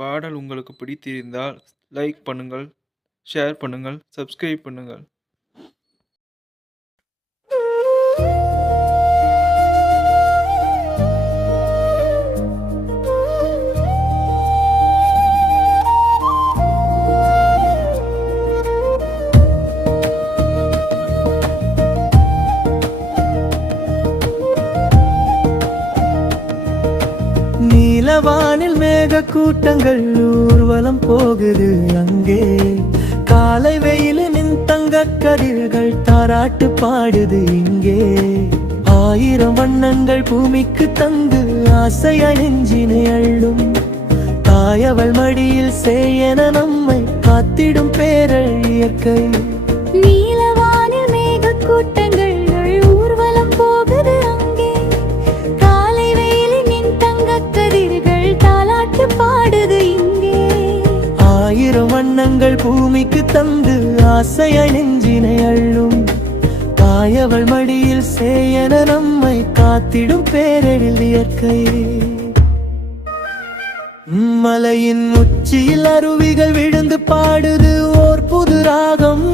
பாடல் உங்களுக்கு பிடித்திருந்தால் லைக் பண்ணுங்கள், ஷேர் பண்ணுங்கள், சப்ஸ்கிரைப் பண்ணுங்கள். நீலவானில் மேக கூட்டங்கள் ஊர்வலம் போகுது அங்கே. காலை வெயிலின் தங்க கதிர்கள் தாராட்டு பாடுது இங்கே. 1000 வண்ணங்கள் பூமிக்கு தந்து ஆசைய நெஞ்சினை அள்ளும். தாயவள் மடியில் சேயன நம்மை காத்திடும் பேரழ் இயற்கை. நீலவானில் மேக கூட்டங்கள் ஊர்வலம் போகுது அங்கே. காலை வெயிலின் தங்க கதிர்கள் தாலாட்டு பாடுது இங்கே. 1000 வண்ணங்கள் பூமிக்கு தந்து ஆசைய நெஞ்சினை அள்ளும். தாயவள் மடியில் சேயன நம்மை காத்திடும் பேரெழில் இயற்கை. மலையின் உச்சியில் அருவிகள் விழுந்து பாடுது ஓர் புது ராகம்.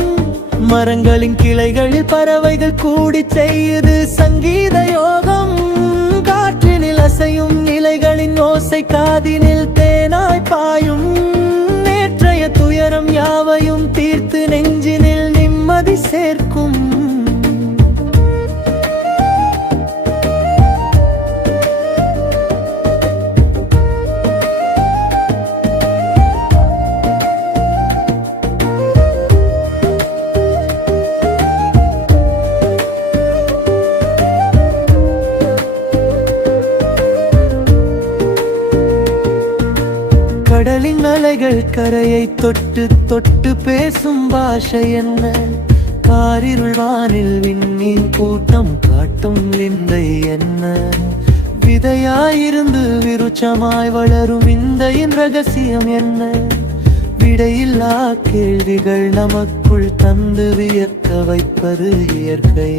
மரங்களின் கிளைகளில் பறவைகள் கூடி செய்யுது சங்கீத யோகம். காற்றினில் அசையும் நிலைகளின் ஓசை காதினில் தேனாய் பாயும். நேற்றைய துயரம் யாவையும் தீர்த்து நெஞ்சினில் நிம்மதி சேர்க்கும். கடலின் அலைகள் கரையை தொட்டு தொட்டு பேசும் பாஷை என்ன? காரிருள் வானில் விண்மீன் கூட்டம் காட்டும் விந்தை என்ன? விதையாயிருந்து விருட்சமாய் வளரும் விந்தையின் ரகசியம் என்ன? விடையில்லா கேள்விகள் நமக்குள் தந்து வியக்க வைப்பது இயற்கை.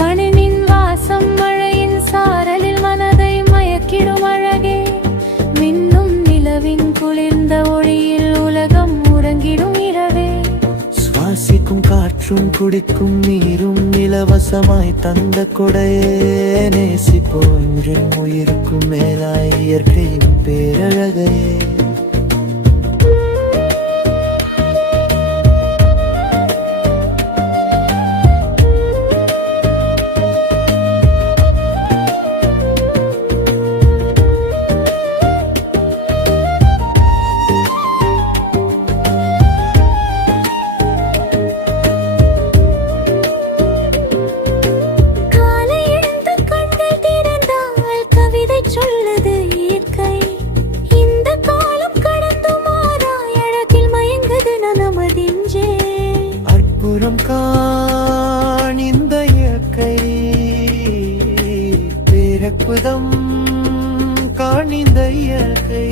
மண்ணின் வாசம் மழையின் சாரலில் மனதை மயக்கிடும் அழகே. மின்னும் நிலவின் குளிர்ந்த ஒளியில் உலகம் உறங்கிடும் இரவே. சுவாசிக்கும் காற்றும் குடிக்கும் நீரும் இலவசமாய் தந்த கொடையே. நேசிப்போம் உயிருக்கும் மேலாய் இயற்கையின் பேரழகையே. அற்புதம் காண் இந்த இயற்கை. பேரற்புதம் காண் இந்த இயற்கை.